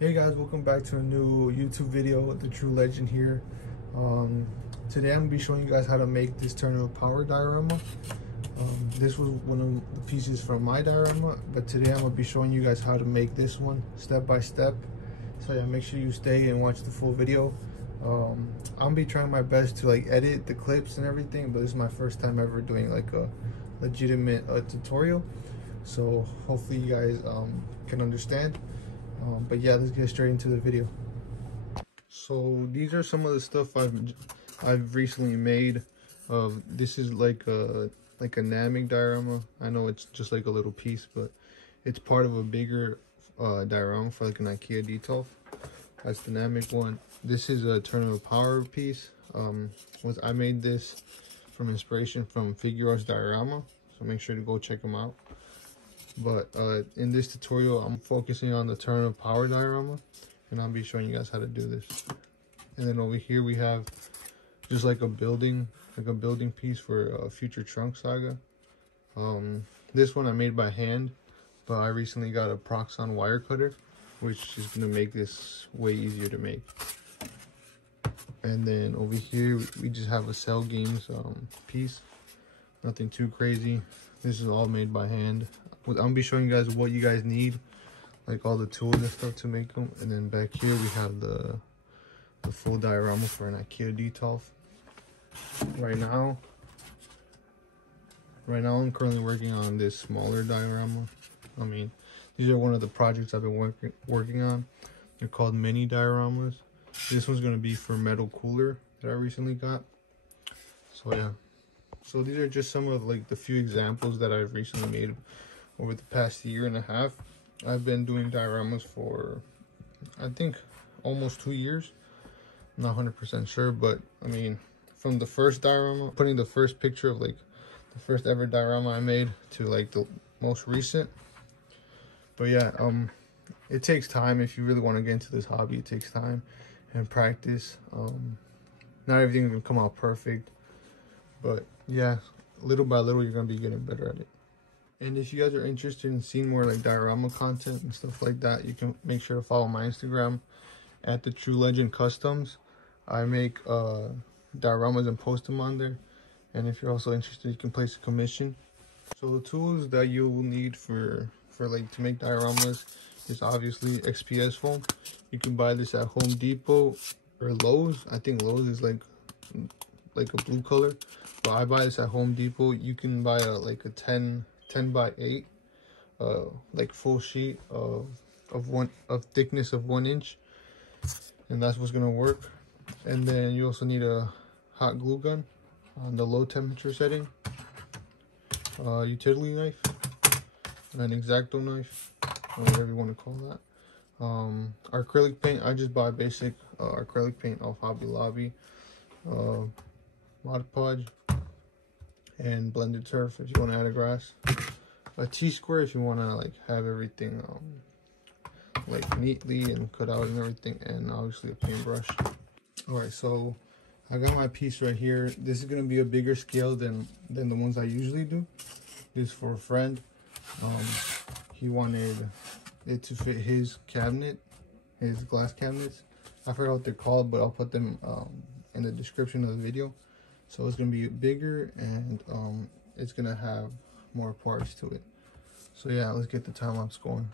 Hey guys, welcome back to a new YouTube video. The True Legend here. Today I'm gonna be showing you guys how to make this tournament power diorama. This was one of the pieces from my diorama, but today I'm gonna be showing you guys how to make this one step by step. So yeah, make sure you stay and watch the full video. I'm gonna be trying my best to edit the clips and everything, but this is my first time ever doing like a legitimate tutorial. So hopefully you guys can understand. But yeah, let's get straight into the video. So these are some of the stuff I've recently made. This is like a NAMIC diorama. I know it's just like a little piece, but it's part of a bigger diorama for like an IKEA detail. That's the NAMIC one. This is a tournament power piece. I made this from inspiration from Figuarts Diorama, so make sure to go check them out. But in this tutorial, I'm focusing on the tournament power diorama, and I'll be showing you guys how to do this. And then over here we have just like a building piece for a future trunk saga. This one I made by hand, but I recently got a Proxxon wire cutter, which is gonna make this way easier to make. And then over here we just have a Cell Games piece. Nothing too crazy. This is all made by hand. I'm gonna be showing you guys what you guys need, like all the tools and stuff to make them. And then back here we have the full diorama for an IKEA detail. Right now I'm currently working on this smaller diorama. I mean, these are one of the projects I've been working on. They're called mini dioramas. This one's gonna be for metal cooler that I recently got. So yeah. So these are just some of like the few examples that I've recently made over the past year and a half. I've been doing dioramas for, I think, almost 2 years. I'm not 100% sure, but I mean, from the first diorama, putting the first picture of like the first ever diorama I made to like the most recent. But yeah, it takes time. If you really want to get into this hobby, it takes time and practice. Not everything can come out perfect, but yeah, little by little you're gonna be getting better at it. And if you guys are interested in seeing more like diorama content and stuff like that, you can make sure to follow my Instagram at the True Legend Customs. I make dioramas and post them on there. And if you're also interested, you can place a commission. So the tools that you will need for like to make dioramas is obviously XPS foam. You can buy this at Home Depot or Lowe's. I think Lowe's is like a blue color, but I buy this at Home Depot. You can buy like a 10 by 8 like full sheet of thickness of 1 inch, and that's what's gonna work. And then you also need a hot glue gun on the low temperature setting, utility knife, an X-Acto knife, whatever you want to call that. Acrylic paint, I just buy basic acrylic paint off Hobby Lobby, Mod Podge, and blended turf if you want to add a grass, a T-square if you want to like have everything like neatly and cut out and everything, and obviously a paintbrush. All right, so I got my piece right here. This is gonna be a bigger scale than the ones I usually do. This is for a friend. He wanted it to fit his cabinet, his glass cabinets. I forgot what they're called, but I'll put them in the description of the video. So it's gonna be bigger, and it's gonna have more parts to it. So yeah, let's get the time lapse going.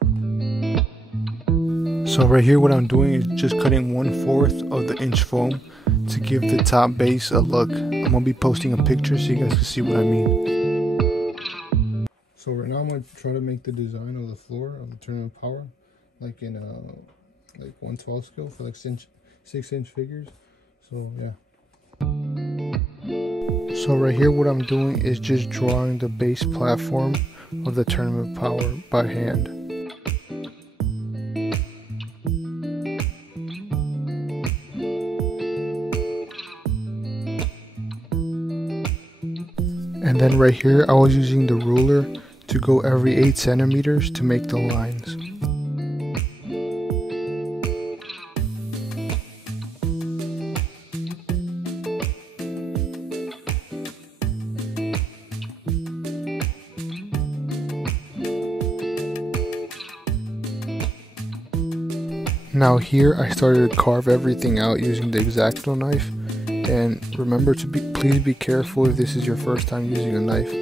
So right here what I'm doing is just cutting 1/4 of the inch foam to give the top base a look. I'm gonna be posting a picture so you guys can see what I mean. So right now I'm gonna try to make the design of the floor of the tournament power like in like 1/12 scale for like 6-inch figures. So yeah. So right here what I'm doing is just drawing the base platform of the tournament power by hand. And then right here I was using the ruler to go every 8 centimeters to make the lines. Now here I started to carve everything out using the X-Acto knife, and remember to please be careful if this is your first time using a knife.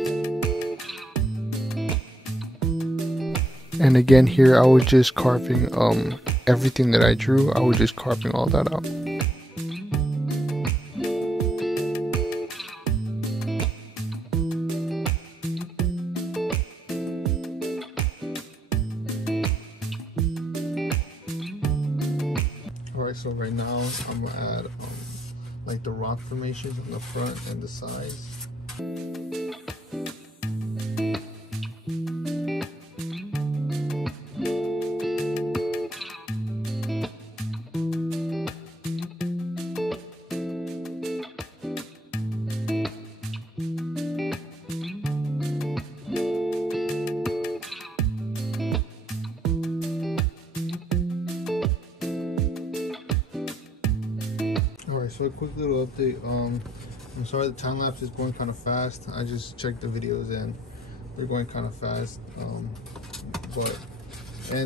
And again here I was just carving everything that I drew, I was just carving all that out. Alright, so right now I'm gonna add like the rock formations on the front and the sides. So a quick little update. I'm sorry the time lapse is going kind of fast. I just checked the videos and they're going kind of fast. And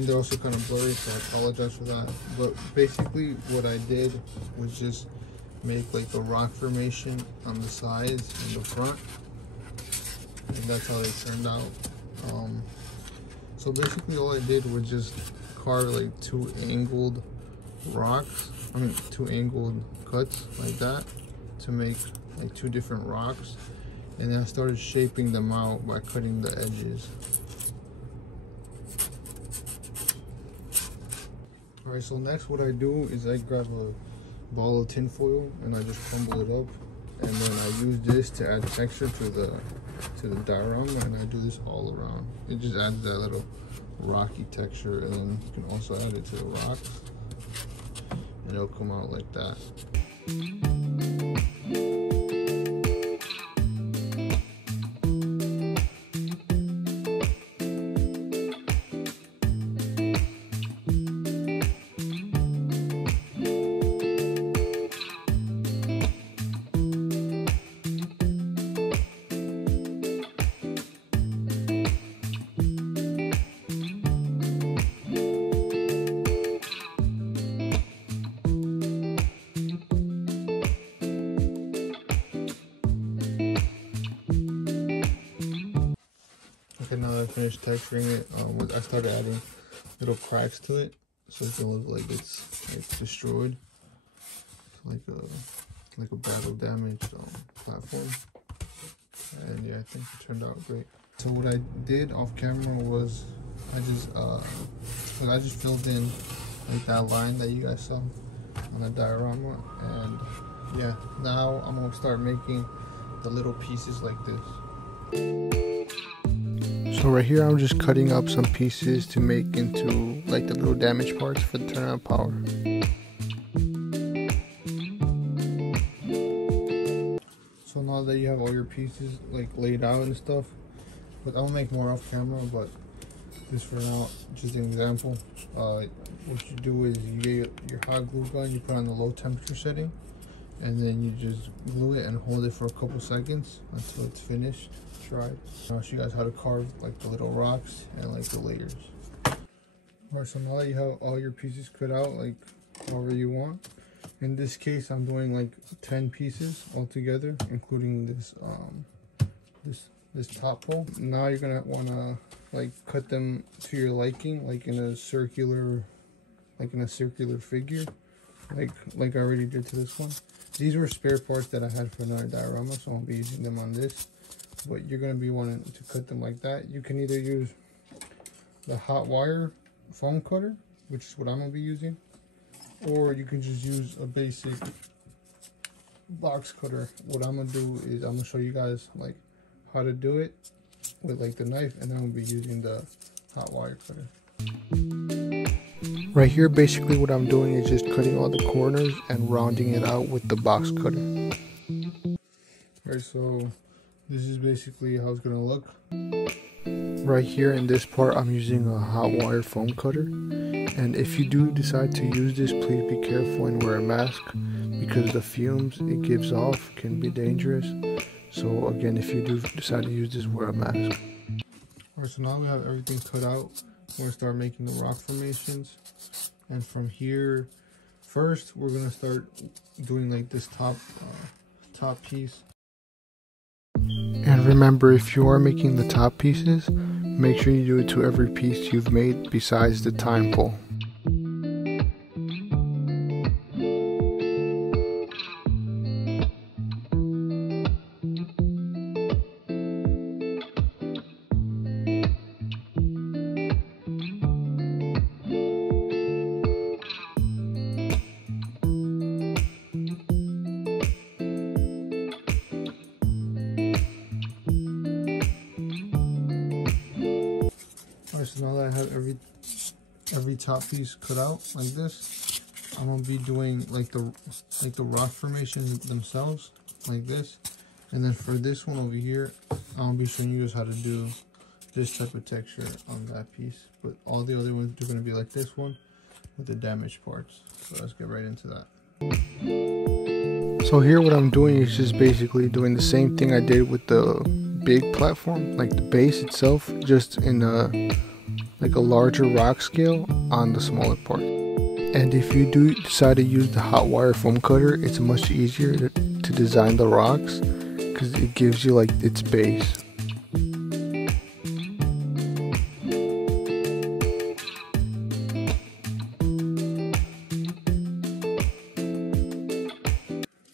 they're also kind of blurry, so I apologize for that. But basically, what I did was just make like a rock formation on the sides and the front, and that's how they turned out. So basically, all I did was just carve like two angled cuts like that to make like two different rocks, and then I started shaping them out by cutting the edges. Alright, so next what I do is I grab a ball of tin foil and I just crumble it up, and then I use this to add texture to the diorama, and I do this all around. It just adds that little rocky texture, and then you can also add it to the rocks, and it'll come out like that. Okay, now that I finished texturing it, I started adding little cracks to it, so it can look like it's destroyed, like a battle damaged platform. And yeah, I think it turned out great. So what I did off camera was I just filled in like that line that you guys saw on the diorama, and yeah, now I'm gonna start making the little pieces like this. So right here I'm just cutting up some pieces to make into like the little damage parts for the turnout power. So now that you have all your pieces like laid out and stuff, but I'll make more off camera, but just for now, just an example. What you do is you get your hot glue gun, you put on the low temperature setting, and then you just glue it and hold it for a couple seconds until it's finished, dried. I'll show you guys how to carve like the little rocks and like the layers. Alright, so now that you have all your pieces cut out like however you want, in this case I'm doing like 10 pieces all together, including this this top hole. Now you're gonna wanna like cut them to your liking, like in a circular figure, like I already did to this one. These were spare parts that I had for another diorama, so I'll be using them on this. But you're gonna be wanting to cut them like that. You can either use the hot wire foam cutter, which is what I'm gonna be using, or you can just use a basic box cutter. What I'm gonna do is I'm gonna show you guys like how to do it with like the knife, and then I'm gonna be using the hot wire cutter. Right here, basically what I'm doing is just cutting all the corners and rounding it out with the box cutter. Alright, so this is basically how it's gonna look. Right here in this part, I'm using a hot wire foam cutter. And if you do decide to use this, please be careful and wear a mask, because the fumes it gives off can be dangerous. So again, if you do decide to use this, wear a mask. Alright, so now we have everything cut out. We're gonna start making the rock formations. And from here, first we're gonna start doing like this top piece. And remember, if you are making the top pieces, make sure you do it to every piece you've made besides the time pole. Alright, so now that I have every top piece cut out like this, I'm gonna be doing like the rock formations themselves like this. And then for this one over here, I'll be showing you guys how to do this type of texture on that piece. But all the other ones are gonna be like this one with the damaged parts. So let's get right into that. So here what I'm doing is just basically doing the same thing I did with the big platform, like the base itself, just in like a larger rock scale on the smaller part. And if you do decide to use the hot wire foam cutter, it's much easier to design the rocks because it gives you like its base.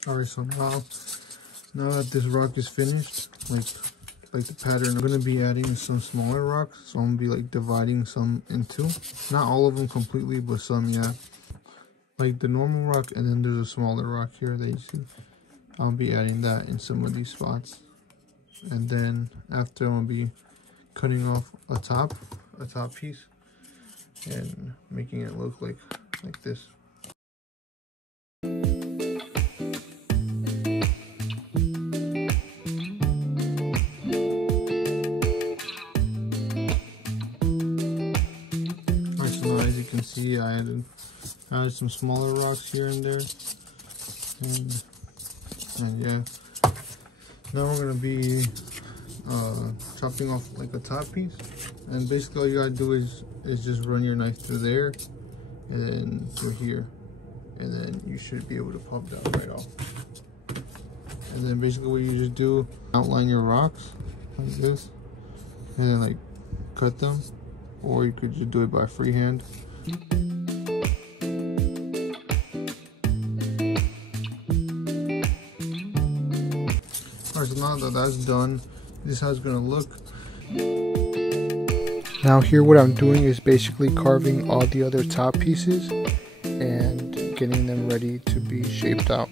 Alright, so now that this rock is finished, like the pattern, I'm going to be adding some smaller rocks. So I'm going to be like dividing some in two. Not all of them completely, but some, yeah. Like the normal rock, and then there's a smaller rock here that you see. I'll be adding that in some of these spots. And then after, I'm going to be cutting off a top piece and making it look like this. As you can see, I added some smaller rocks here and there, and yeah. Now we're gonna be chopping off like a top piece, and basically all you gotta do is just run your knife through there, and then through here, and then you should be able to pop that right off. And then basically what you just do, outline your rocks like this, and then like cut them. Or you could just do it by freehand. Alright, so now that that's done, this is how it's gonna look. Now here what I'm doing is basically carving all the other top pieces and getting them ready to be shaped out.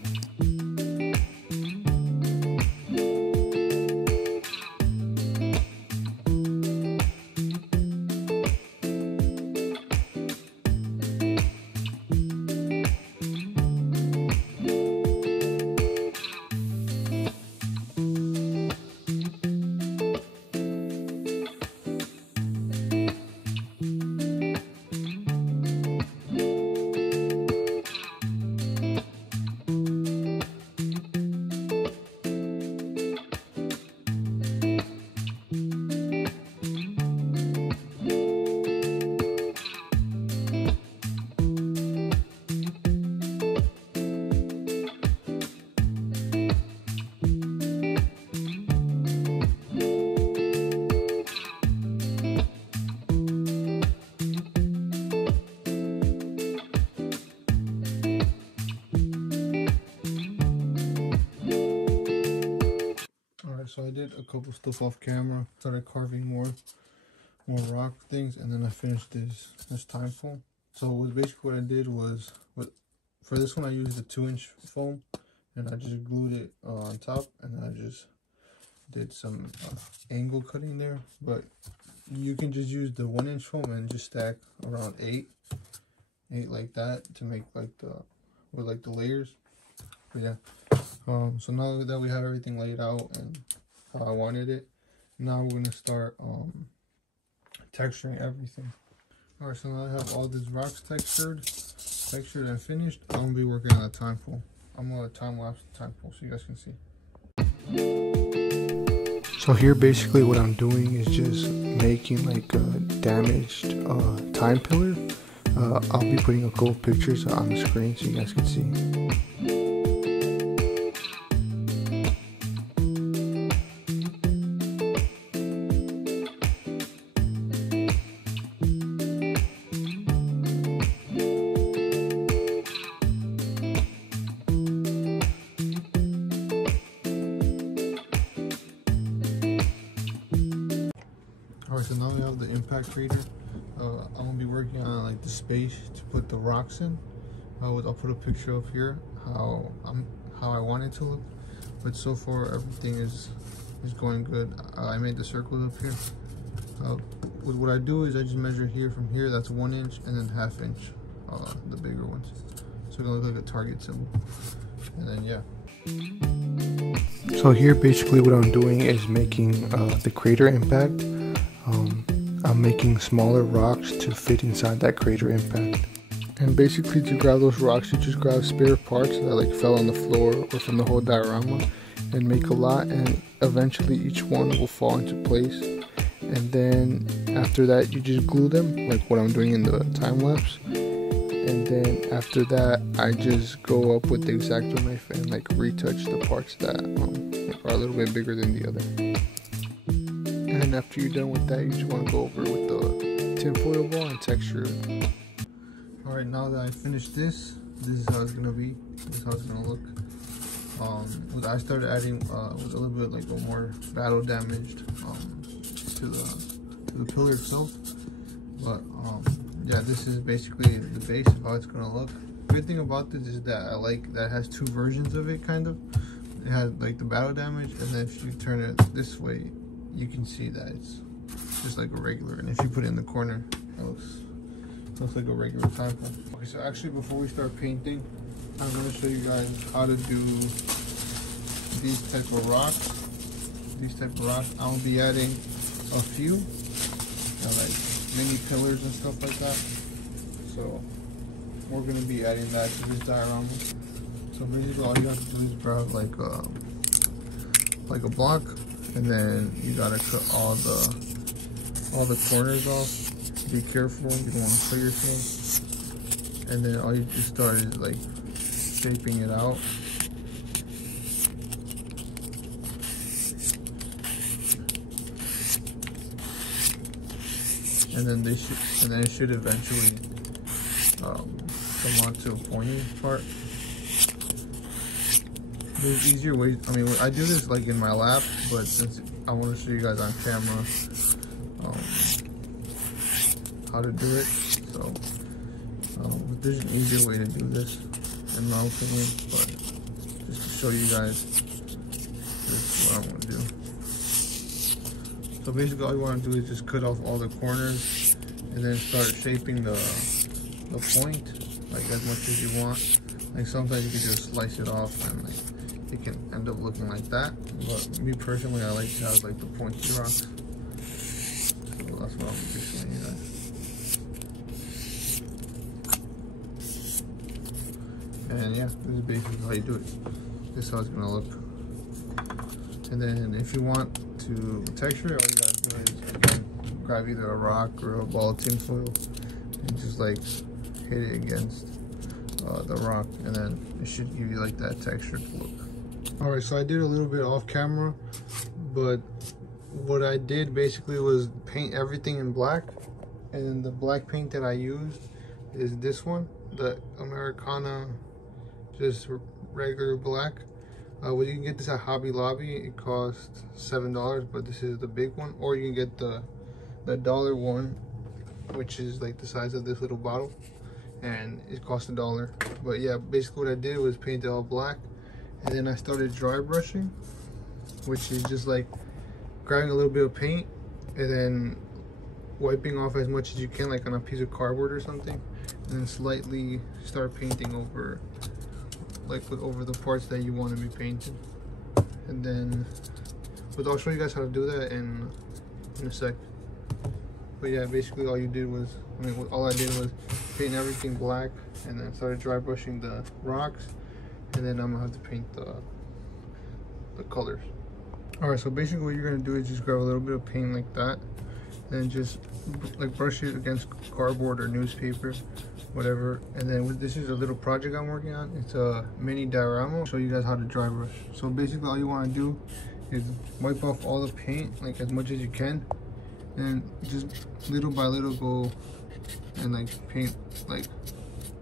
So I did a couple stuff off camera, started carving more rock things, and then I finished this time foam. So basically what I did was, for this one I used a 2-inch foam, and I just glued it on top, and I just did some angle cutting there. But you can just use the 1-inch foam and just stack around 8 like that to make like the layers. But yeah, so now that we have everything laid out and how I wanted it, now we're gonna start texturing everything. Alright, so now I have all these rocks textured and finished. I'm gonna be working on a time foam. I'm gonna time-lapse the time foam so you guys can see. So here basically what I'm doing is just making like a damaged time pillar I'll be putting a couple of pictures on the screen so you guys can see. Alright, so now we have the impact crater. I'm gonna be working on like the space to put the rocks in. I'll put a picture up here how I want it to look. But so far everything is going good. I made the circles up here. What I do is I just measure here from here. That's 1 inch, and then 1/2 inch, the bigger ones. So it's gonna look like a target symbol. And then yeah. So here basically what I'm doing is making the crater impact. I'm making smaller rocks to fit inside that crater impact. And basically to grab those rocks, you just grab spare parts that like fell on the floor or from the whole diorama and make a lot, and eventually each one will fall into place. And then after that you just glue them like what I'm doing in the time lapse. And then after that I just go up with the X-Acto knife and like retouch the parts that are a little bit bigger than the other. And after you're done with that, you just want to go over with the tinfoil ball and texture it. Alright, now that I finished this is how it's gonna be. This is how it's gonna look. I started adding with a little bit like a more battle damaged to the pillar itself. But yeah, this is basically the base of how it's gonna look. The good thing about this is that I like that it has two versions of it, kind of. It has like the battle damage, and then if you turn it this way, you can see that it's just like a regular, and if you put it in the corner, it looks like a regular time phone. Okay, so actually before we start painting, I'm going to show you guys how to do these type of rocks. I'm going to be adding a few, like mini pillars and stuff like that. So we're going to be adding that to this diorama. So basically all you have to do is grab like a block, and then you gotta cut all the corners off. Be careful, you don't want to cut yourself. And then all you just start is like shaping it out. And then it should eventually come onto a pointy part. There's easier ways. I mean, I do this like in my lap, but since I want to show you guys on camera how to do it, so there's an easier way to do this, in my opinion. But just to show you guys, this is what I'm gonna do. So basically, all you want to do is just cut off all the corners, and then start shaping the point like as much as you want. Like sometimes you can just slice it off and like it can end up looking like that, but me personally, I like to have like the pointy rocks. So that's what I'm just showing you guys. And yeah, this is basically how you do it. This is how it's gonna look. And then if you want to texture it, all you gotta do is again grab either a rock or a ball of tinfoil and just like hit it against the rock, and then it should give you like that textured look. Alright, so I did a little bit off camera, but what I did basically was paint everything in black, and the black paint that I used is this one, the Americana, just regular black. Well, you can get this at Hobby Lobby. It costs $7, but this is the big one, or you can get the dollar one, which is like the size of this little bottle, and it costs $1. But yeah, basically what I did was paint it all black, and then I started dry brushing, which is just like grabbing a little bit of paint and then wiping off as much as you can, like on a piece of cardboard or something, and then slightly start painting over, like over the parts that you want to be painted. And then, but I'll show you guys how to do that in a sec. But yeah, basically all you did was, all I did was paint everything black, and then started dry brushing the rocks, and then I'm gonna have to paint the colors. All right, so basically what you're gonna do is just grab a little bit of paint like that, and just like brush it against cardboard or newspaper, whatever. And then this is a little project I'm working on. It's a mini diorama. I'll show you guys how to dry brush. So basically all you want to do is wipe off all the paint, like as much as you can, and just little by little go and like paint like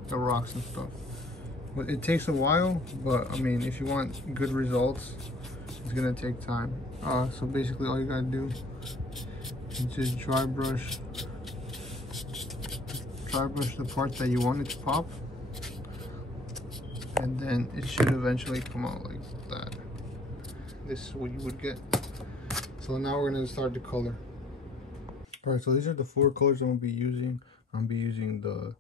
the rocks and stuff. But it takes a while, but I mean, if you want good results, it's gonna take time. So basically all you gotta do is just dry brush the parts that you want it to pop, and then it should eventually come out like that. This is what you would get. So now we're gonna start the color. All right, so these are the 4 colors I'm gonna be using. I'm gonna be using the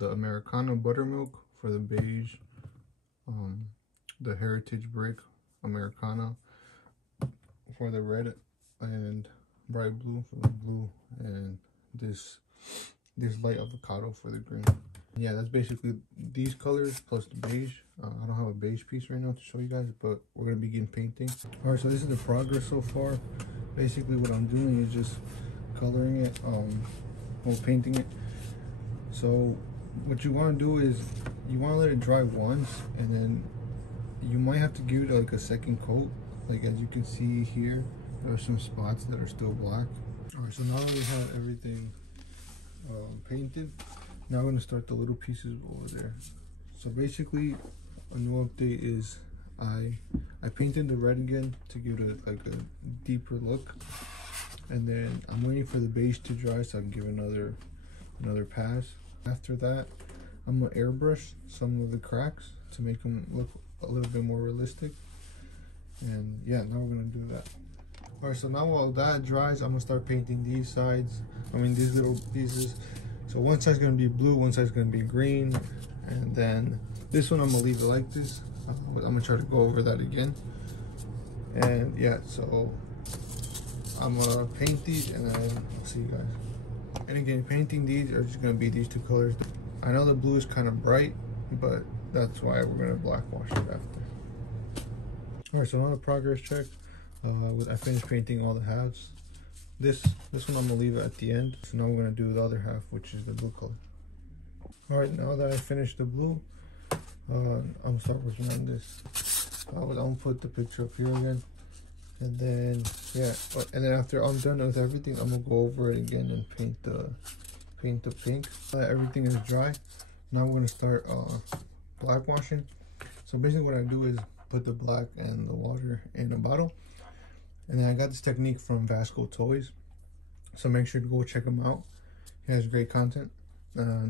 Americana buttermilk for the beige, the heritage brick Americana for the red, and bright blue for the blue, and this light avocado for the green. Yeah, that's basically these colors plus the beige. I don't have a beige piece right now to show you guys, but we're gonna begin painting. All right, so this is the progress so far. Basically what I'm doing is just coloring it, painting it. So what you want to do is you want to let it dry once, and then you might have to give it like a second coat. Like as you can see here, there are some spots that are still black. All right, so now that we have everything painted, now we're going to start the little pieces over there. So basically a new update is I painted the red again to give it like a deeper look, and then I'm waiting for the beige to dry so I can give another pass. After that, I'm gonna airbrush some of the cracks to make them look a little bit more realistic. And yeah, now we're gonna do that. All right, so now while that dries, I'm gonna start painting these sides. I mean, these little pieces. So one side's gonna be blue, one side's gonna be green, and then this one I'm gonna leave it like this. I'm gonna try to go over that again. And yeah, so I'm gonna paint these, and then I'll see you guys. And again, painting these are just gonna be these 2 colors. I know the blue is kind of bright, but that's why we're gonna black wash it after. All right, so now the progress check. I finished painting all the halves. This one I'm gonna leave it at the end. So now we're gonna do the other half, which is the blue color. All right, now that I finished the blue, I'm gonna start working on this. I'm gonna put the picture up here again. And then yeah, and then after I'm done with everything, I'm gonna go over it again and paint the pink. Everything is dry. Now we're gonna start black washing. So basically what I do is put the black and the water in a bottle, and then I got this technique from VascoToys, so make sure to go check him out. He has great content.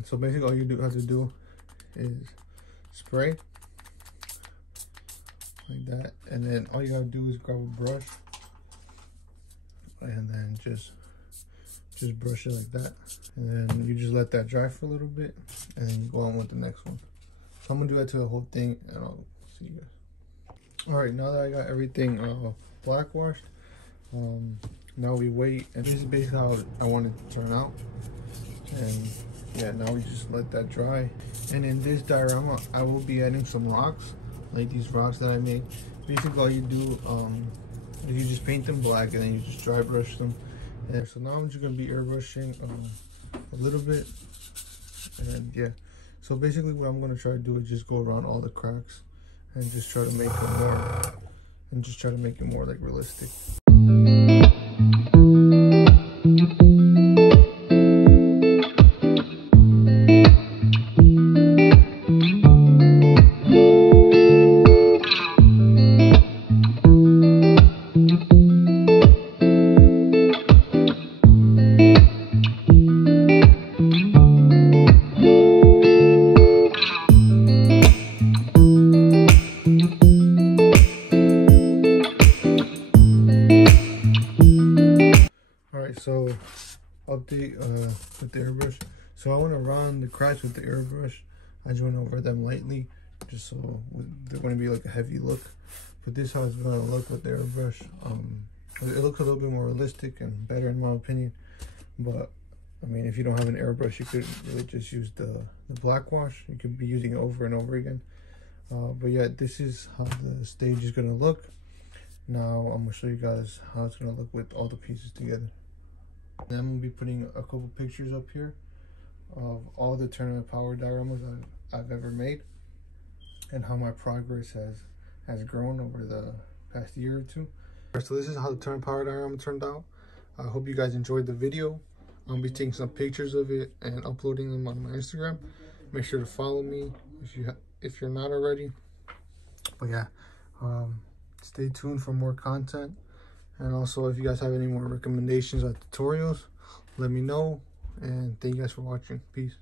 So basically all you have to do is spray like that, and then all you gotta do is grab a brush and then just brush it like that, and then you just let that dry for a little bit, and then you go on with the next one. So I'm gonna do that to the whole thing, and I'll see you guys. All right, now that I got everything black washed, now we wait, and this is basically how I want it to turn out. And yeah, now we just let that dry. And in this diorama, I will be adding some rocks, like these rocks that I made. Basically all you do you just paint them black, and then you just dry brush them. And so now I'm just gonna be airbrushing a little bit, and yeah, so basically what I'm gonna try to do is just go around all the cracks and just try to make it more like realistic. So update with the airbrush. So I went around the cracks with the airbrush. I just went over them lightly, just so they're going to be like a heavy look. But this is how it's going to look with the airbrush. It looks a little bit more realistic and better in my opinion. But I mean, if you don't have an airbrush, you could really just use the black wash. You could be using it over and over again. But yeah, this is how the stage is going to look. Now I'm going to show you guys how it's going to look with all the pieces together. And I'm gonna be putting a couple pictures up here of all the tournament power dioramas I've ever made, and how my progress has grown over the past year or two. So this is how the tournament power diorama turned out. I hope you guys enjoyed the video. I'll be taking some pictures of it and uploading them on my Instagram. Make sure to follow me if you're not already. But yeah, stay tuned for more content. And also, if you guys have any more recommendations or tutorials, let me know. And thank you guys for watching. Peace.